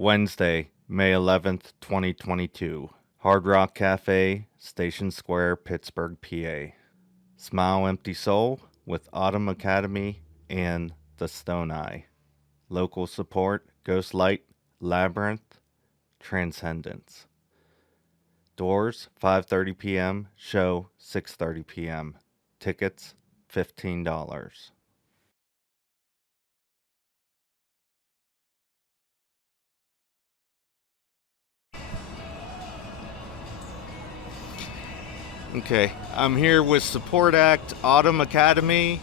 Wednesday, May 11th, 2022. Hard Rock Cafe, Station Square, Pittsburgh, PA. Smile Empty Soul with Autumn Academy and The Stone Eye. Local support, Ghostlight, Labyrinth, Transcendence. Doors 5:30 p.m., show 6:30 p.m. Tickets $15. Okay, I'm here with support act Autumn Academy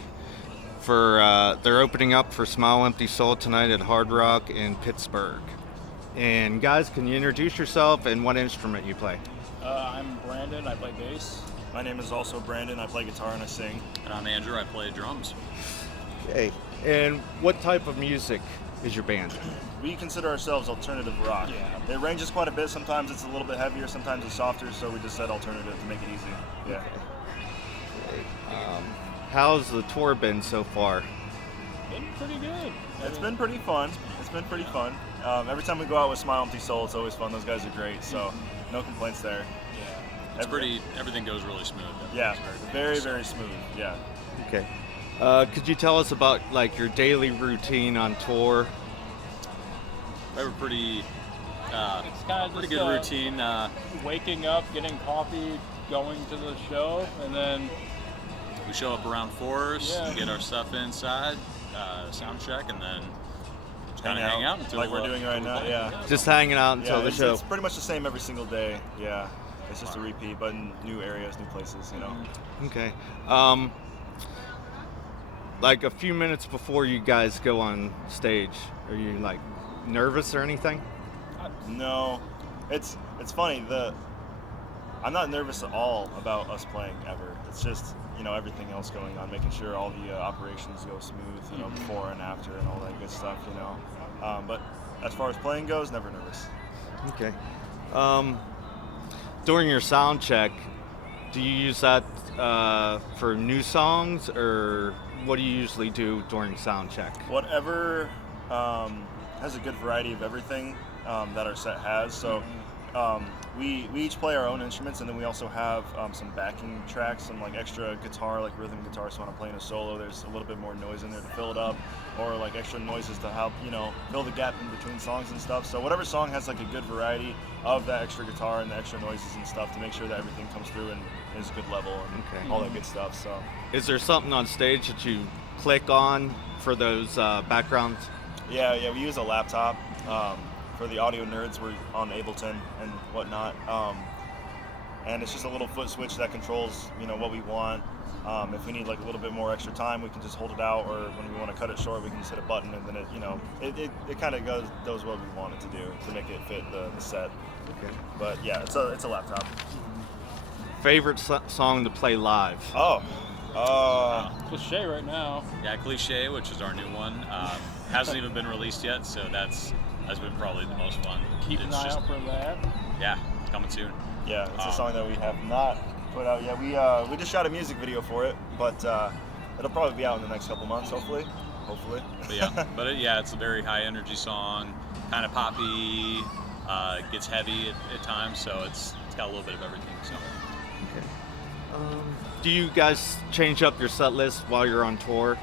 for they're opening up for Smile Empty Soul tonight at Hard Rock in Pittsburgh. And guys, can you introduce yourself and what instrument you play? I'm Brandon, I play bass. My name is also Brandon, I play guitar and I sing. And I'm Andrew, I play drums. Okay, and what type of music is your band? We consider ourselves alternative rock. Yeah. It ranges quite a bit. Sometimes it's a little bit heavier, sometimes it's softer, so we just said alternative to make it easy. Yeah. Okay. How's the tour been so far? Been pretty good. It's been pretty fun. Every time we go out with Smile Empty Soul, it's always fun. Those guys are great, so no complaints there. Yeah. It's everything goes really smooth. Yeah, very, very smooth. Yeah. Okay. Could you tell us about like your daily routine on tour? We have a pretty It's kind of pretty just, good routine. waking up, getting coffee, going to the show, and then We show up around 4, Yeah. get our stuff inside, sound check, and then just kind of hang out until like we're doing right until now. we play. Yeah. Just hanging out until the it's, show. it's pretty much the same every single day. Yeah. It's just a repeat, but in new areas, new places, you know. Okay. Like a few minutes before you guys go on stage, are you like nervous or anything? No, it's funny. I'm not nervous at all about us playing ever. It's just everything else going on, making sure all the operations go smooth, before and after and all that good stuff, But as far as playing goes, never nervous. Okay. During your sound check, do you use that for new songs, or what do you usually do during sound check? Whatever has a good variety of everything that our set has. So we each play our own instruments, and then we also have some backing tracks, some like extra guitar, like rhythm guitar. So when I'm playing a solo, there's a little bit more noise in there to fill it up, or like extra noises to help fill the gap in between songs and stuff. So whatever song has like a good variety of that extra guitar and the extra noises and stuff to make sure that everything comes through and is a good level and Okay. all that good stuff. So Is there something on stage that you click on for those backgrounds? yeah, we use a laptop. For the audio nerds, we're on Ableton and whatnot. And it's just a little foot switch that controls, what we want. If we need like a little bit more extra time, we can just hold it out, or when we want to cut it short, we can just hit a button, and then it kind of does what we want it to do to make it fit the set. Okay. But yeah, it's a laptop. Favorite song to play live? cliche right now. Yeah, Cliche, which is our new one, hasn't even been released yet, so has been probably the most fun. Keep an eye out for that. Yeah, coming soon. Yeah, it's a song that we have not put out yet. We just shot a music video for it, but it'll probably be out in the next couple months, hopefully. But yeah, it's a very high energy song, kind of poppy, gets heavy at times, so it's got a little bit of everything. So. Okay. Do you guys change up your set list while you're on tour?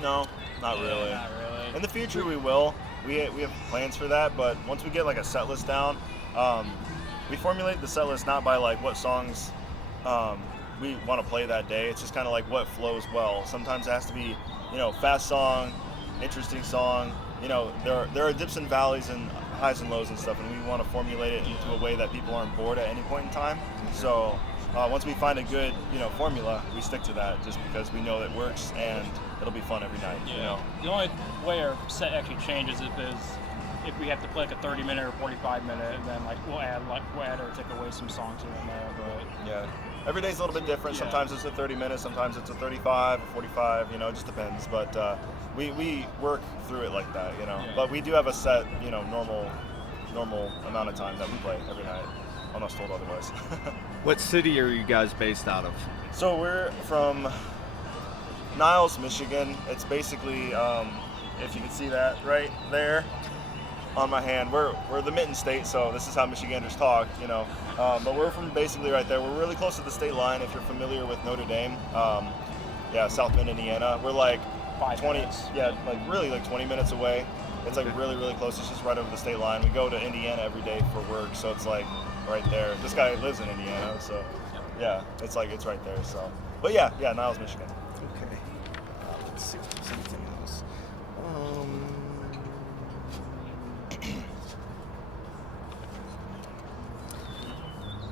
No, not really. Not really. In the future, we will. We have plans for that, but once we get like a set list down, we formulate the set list not by like what songs we want to play that day. It's just kind of like what flows well. Sometimes it has to be, fast song, interesting song. There are dips and valleys and highs and lows and stuff, and we want to formulate it into a way that people aren't bored at any point in time. So once we find a good, formula, we stick to that just because we know that works and it'll be fun every night. Yeah. The only way our set actually changes if we have to play like a 30-minute or 45-minute, and then we'll add or take away some songs here and there. But yeah, every day's a little bit different. Yeah. Sometimes it's a 30 minutes, sometimes it's a 35 or 45. It just depends. But we work through it like that. Yeah. But we do have a set, normal amount of time that we play every night, unless told otherwise. What city are you guys based out of? So we're from Niles, Michigan. It's basically, if you can see that right there, on my hand. We're the Mitten State, so this is how Michiganders talk, you know. But we're from basically right there. We're really close to the state line. If you're familiar with Notre Dame, yeah, South Bend, Indiana. We're like 20, yeah, like really like 20 minutes away. It's like really, really close. It's just right over the state line. We go to Indiana every day for work, so it's like right there. This guy lives in Indiana, so yeah, it's like it's right there. So, but yeah, Niles, Michigan. Okay. Let's see if there's anything else.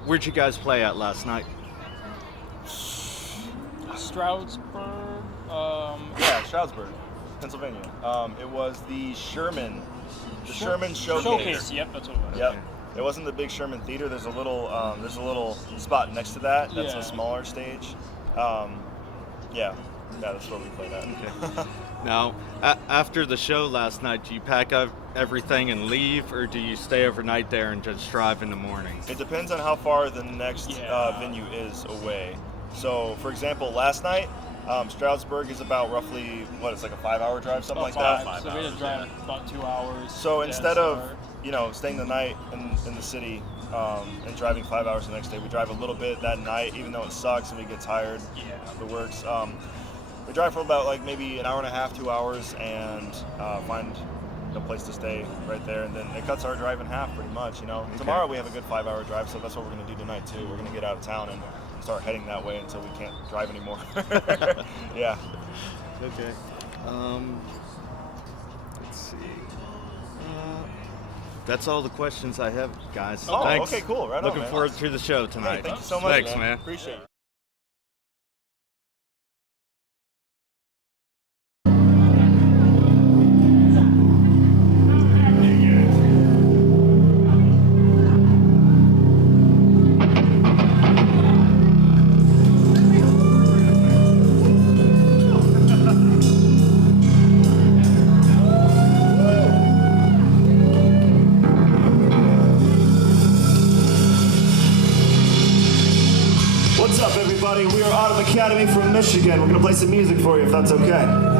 Where'd you guys play at last night? Stroudsburg. Yeah, Stroudsburg, Pennsylvania. It was the Sherman Showcase. Yep, that's what it was. Yep. It wasn't the big Sherman Theater. There's a little spot next to that. That's a smaller stage. Yeah, that's where we played at. Okay. Now, after the show last night, do you pack up everything and leave, or do you stay overnight there and just drive in the morning? It depends on how far the next venue is away. So, for example, last night, Stroudsburg is about roughly, it's like a 5-hour drive, something like that? So we had to drive about 2 hours. So instead of, staying the night in the city and driving 5 hours the next day, we drive a little bit that night, even though it sucks and we get tired. Yeah. It works. We drive for about like maybe an hour and a half, 2 hours, and find a place to stay right there, and then it cuts our drive in half pretty much. Okay. Tomorrow we have a good 5-hour drive, so that's what we're going to do tonight too. We're going to get out of town and start heading that way until we can't drive anymore. Yeah. Okay. Let's see. That's all the questions I have, guys. Oh, Thanks. okay, cool. Right Looking on, man. forward to the show tonight. Hey, thank you so much. Thanks, man. Appreciate it. What's up, everybody? We are Autumn Academy from Michigan. We're going to play some music for you, if that's okay.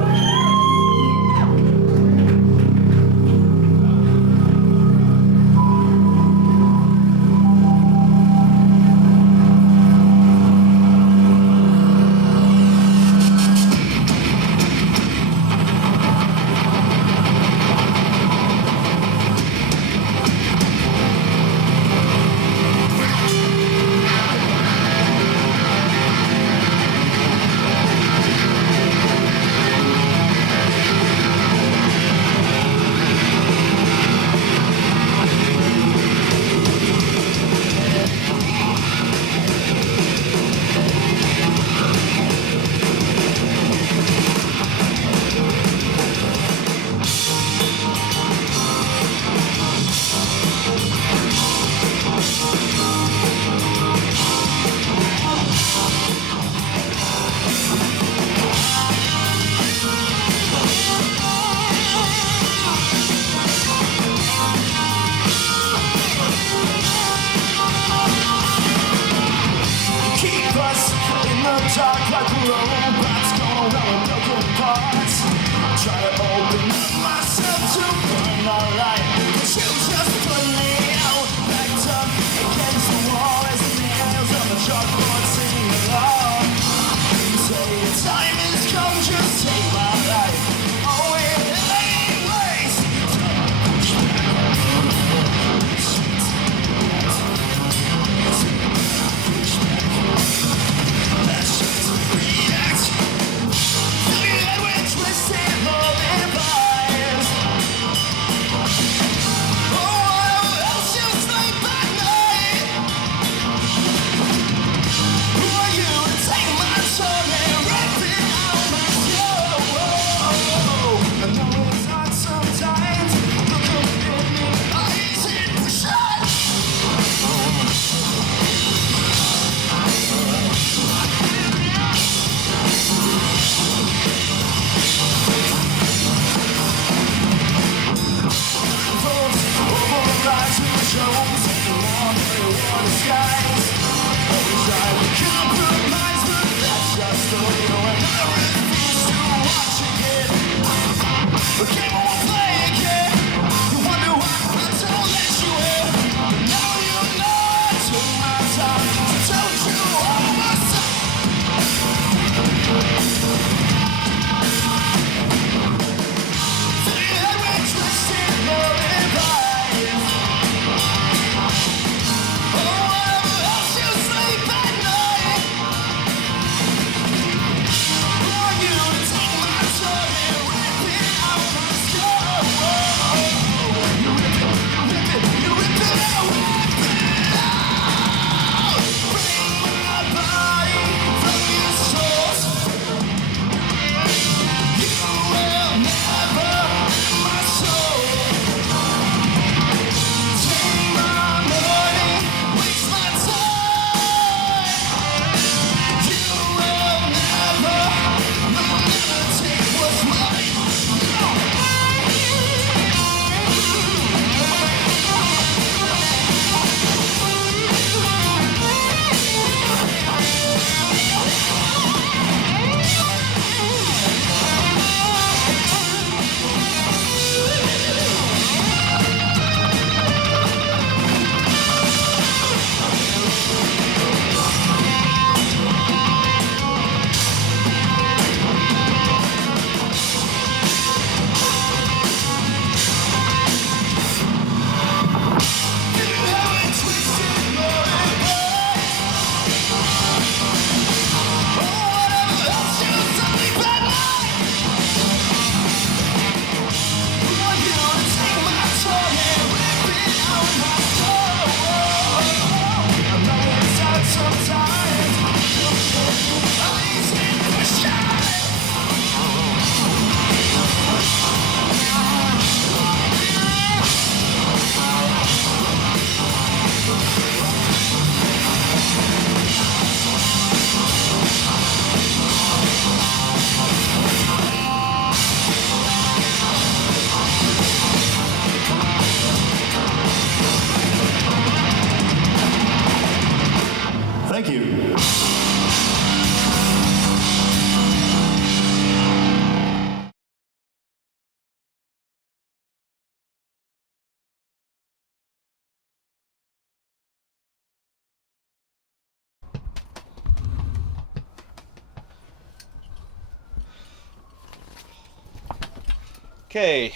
Okay,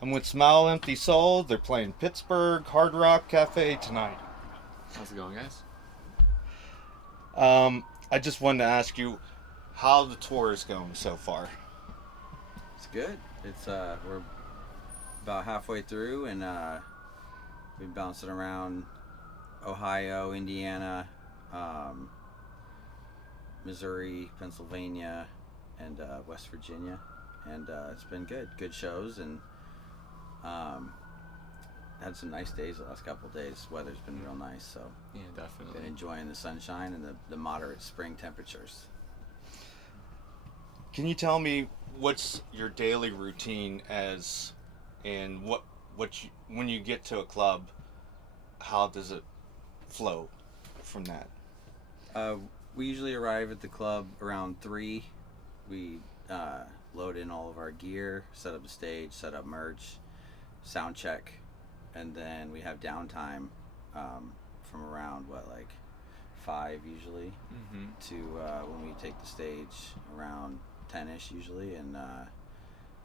I'm with Smile Empty Soul. They're playing Pittsburgh Hard Rock Cafe tonight. How's it going, guys? I just wanted to ask you how the tour is going so far. It's good. It's we're about halfway through, and we've been bouncing around Ohio, Indiana, Missouri, Pennsylvania, and West Virginia, and it's been good. Good shows, and had some nice days the last couple of days. Weather's been real nice, so Yeah, definitely. been enjoying the sunshine and the moderate spring temperatures. Can you tell me what's your daily routine as, and when you get to a club, how does it flow from that? We usually arrive at the club around 3. We load in all of our gear, set up the stage, set up merch, sound check, and then we have downtime from around 5 usually to when we take the stage around 10ish usually, and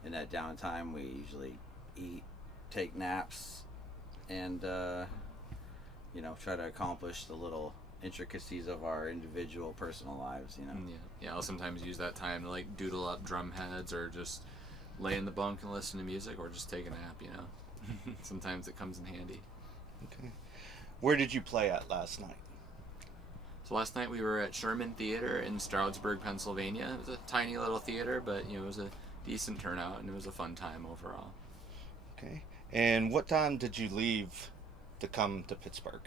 in that downtime we usually eat, take naps, and try to accomplish the little intricacies of our individual personal lives. Yeah, I'll sometimes use that time to like doodle up drum heads, or just lay in the bunk and listen to music, or just take a nap. Sometimes it comes in handy. Okay. Where did you play at last night? So last night we were at Sherman Theater in Stroudsburg, Pennsylvania. It was a tiny little theater, but it was a decent turnout, and it was a fun time overall. Okay. And what time did you leave to come to Pittsburgh?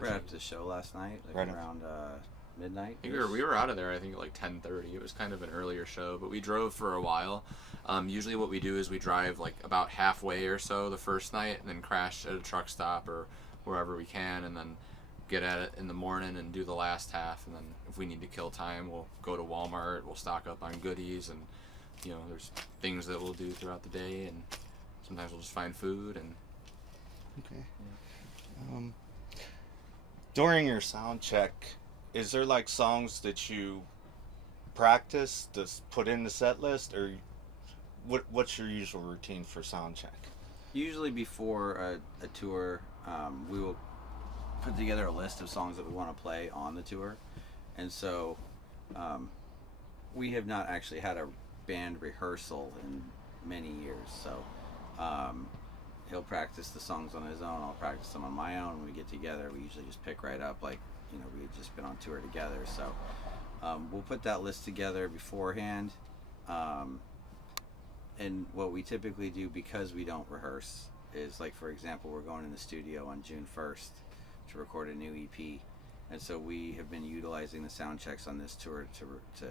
Right after the show last night, Right after. around midnight. I think we were out of there, I think, at like 10:30. It was kind of an earlier show, but we drove for a while. Usually what we do is we drive like about halfway or so the first night, and then crash at a truck stop or wherever we can, and then get at it in the morning and do the last half. And then if we need to kill time, we'll go to Walmart, we'll stock up on goodies, and there's things that we'll do throughout the day, and sometimes we'll just find food. And Okay. During your sound check, is there like songs that you practice to put in the set list, or what's your usual routine for sound check? Usually before a tour, we will put together a list of songs that we want to play on the tour, and so we have not actually had a band rehearsal in many years. So he'll practice the songs on his own, I'll practice them on my own. When we get together, we usually just pick right up like we had just been on tour together. So we'll put that list together beforehand. And what we typically do, because we don't rehearse, is like, for example, we're going in the studio on June 1st to record a new EP, and so we have been utilizing the sound checks on this tour to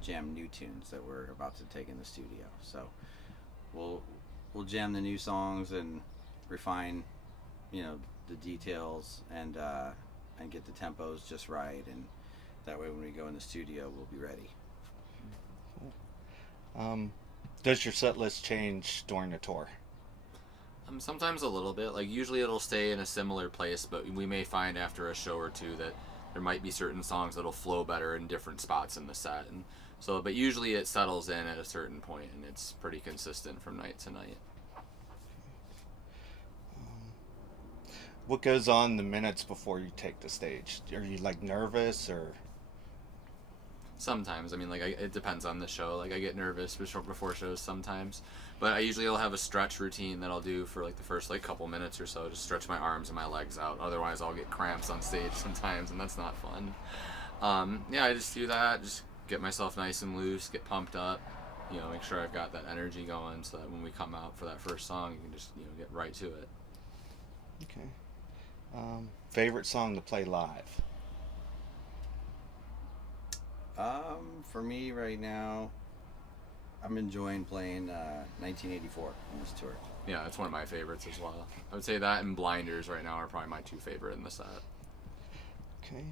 jam new tunes that we're about to take in the studio. So we'll jam the new songs and refine the details, and get the tempos just right, and that way when we go in the studio we'll be ready. Does your set list change during the tour? Sometimes a little bit. Like usually it'll stay in a similar place, but we may find after a show or two that there might be certain songs that'll flow better in different spots in the set, and so. But usually it settles in at a certain point, and it's pretty consistent from night to night. What goes on the minutes before you take the stage? Are you like nervous, or? Sometimes, it depends on the show. Like I get nervous before shows sometimes, but I usually will have a stretch routine that I'll do for like the first couple minutes or so, just stretch my arms and my legs out. Otherwise, I'll get cramps on stage sometimes, and that's not fun. I just do that, just get myself nice and loose, get pumped up, make sure I've got that energy going, so that when we come out for that first song, you can just get right to it. Okay. Favorite song to play live? For me right now, I'm enjoying playing 1984 on this tour. Yeah, that's one of my favorites as well. I would say that and Blinders right now are probably my two favorite in the set. Okay.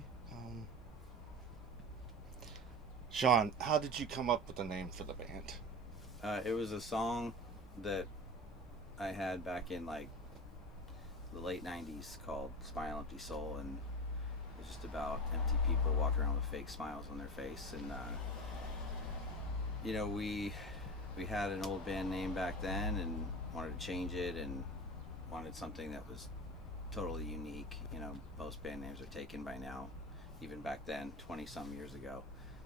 Sean, how did you come up with the name for the band? It was a song that I had back in the late 90s called Smile Empty Soul, and it was just about empty people walking around with fake smiles on their face. And we we had an old band name back then and wanted to change it and wanted something that was totally unique. You know, most band names are taken by now, even back then, 20 some years ago.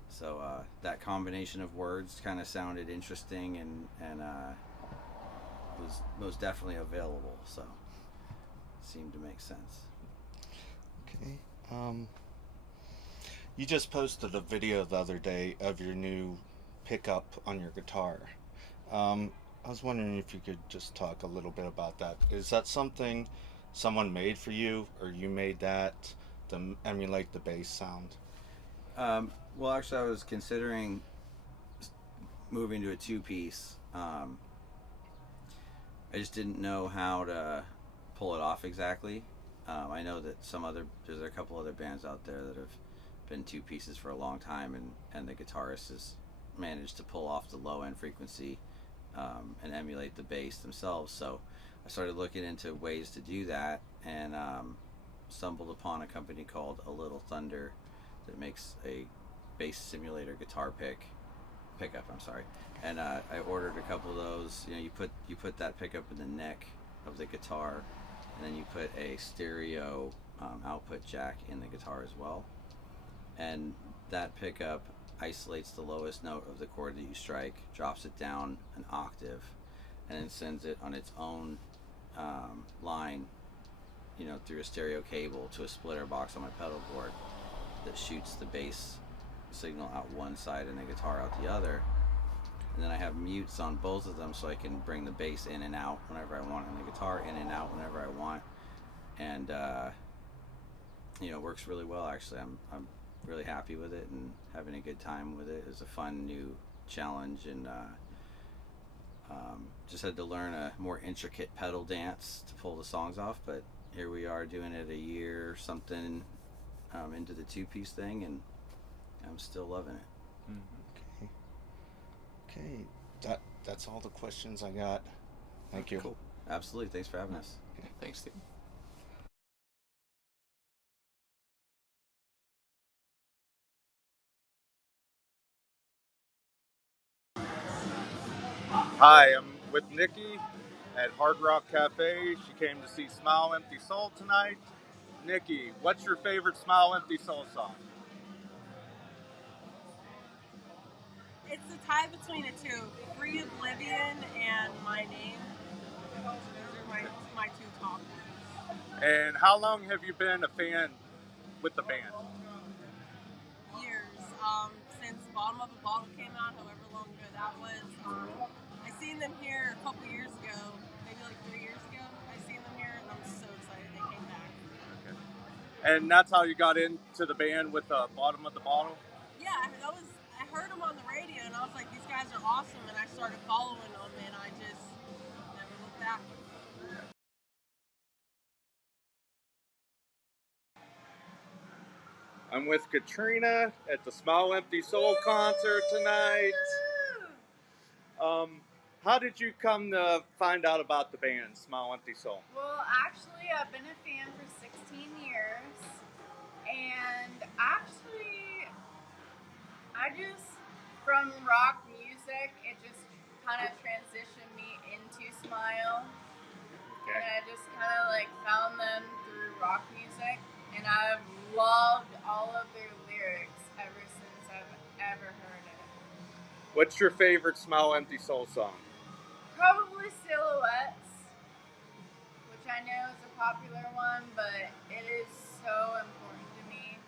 So that combination of words kind of sounded interesting and was most definitely available. So it seemed to make sense. Okay. You just posted a video the other day of your new pickup on your guitar. I was wondering if you could just talk a little bit about that. Is that something someone made for you, or you made that to emulate the bass sound? Well, actually, I was considering moving to a two-piece. I just didn't know how to pull it off exactly. I know that there's a couple other bands out there that have been two pieces for a long time, and the guitarist has managed to pull off the low end frequency and emulate the bass themselves. So I started looking into ways to do that, and stumbled upon a company called A Little Thunder that makes a bass simulator guitar pickup. I'm sorry, and I ordered a couple of those. You know, you put that pickup in the neck of the guitar, and then you put a stereo output jack in the guitar as well, and that pickup isolates the lowest note of the chord that you strike, drops it down an octave, and then sends it on its own line, you know, through a stereo cable to a splitter box on my pedal board that shoots the bass signal out one side and the guitar out the other. And then I have mutes on both of them, so I can bring the bass in and out whenever I want, and the guitar in and out whenever I want. And you know, it works really well. Actually, I'm really happy with it and having a good time with it. It's a fun new challenge, and just had to learn a more intricate pedal dance to pull the songs off. But here we are doing it a year or something into the two-piece thing, and I'm still loving it. Mm-hmm. Okay, that's all the questions I got. Thank you. Cool. Absolutely. Thanks for having us. Yeah, thanks, Steve. Hi, I'm with Nikki at Hard Rock Cafe. She came to see Smile Empty Soul tonight. Nikki, what's your favorite Smile Empty Soul song? It's a tie between the two, Free Oblivion and My Name. Those are my two top. And how long have you been a fan with the band? Years. Since Bottom of a Bottle came out, however long ago that was. I seen them here a couple years ago, maybe like 3 years ago. I seen them here, and I'm so excited they came back. Okay. And that's how you got into the band, with the Bottom of the Bottle? Yeah, I heard them on the radio, and I was like, these guys are awesome, and I started following them, and I just never looked back. I'm with Katrina at the Smile Empty Soul concert tonight. How did you come to find out about the band, Smile Empty Soul? Well, actually, I've been a fan for 16 years, and actually, from rock music, it just kind of transitioned me into Smile, Okay. and I just kind of like found them through rock music, and I've loved all of their lyrics ever since I've ever heard it. What's your favorite Smile Empty Soul song? Probably Silhouettes, which I know is a popular one, but it is so important to me.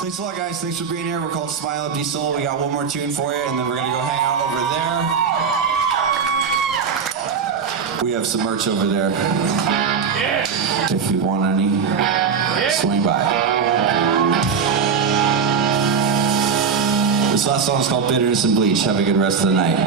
Thanks a lot, guys. Thanks for being here. We're called Smile Empty Soul. We got one more tune for you, and then we're gonna go hang out over there. We have some merch over there. Yeah. If you want any, swing by. This last song is called Bitterness and Bleach. Have a good rest of the night.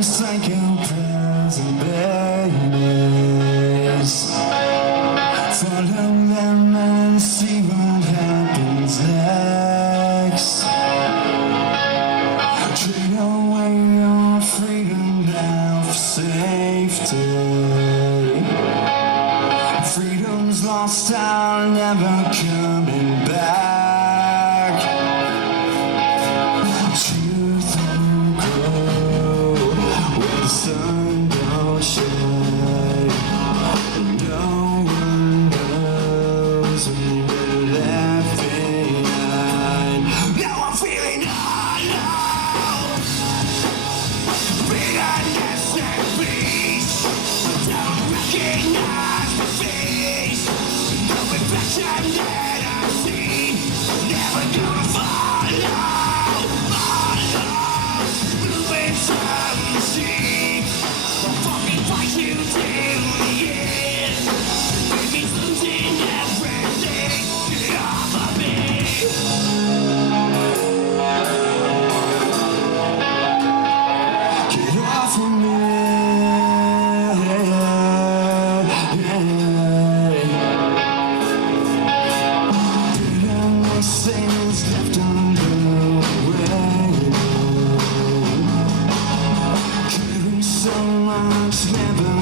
Psychopaths and babies, follow them and see what happens next. Trade away your freedom now for safety. Freedom's lost and never coming back. Truth will grow when the sun don't shine. No one knows when you're left behind. Now I'm feeling alone. Bitterness and peace. I don't recognize my face. No reflection that I see. Never gonna follow. Moving from the sea. I'll fucking fight you till the end. Maybe losing everything. Get off of me. Get off of me. Bitterness is left underway. Carry so much, never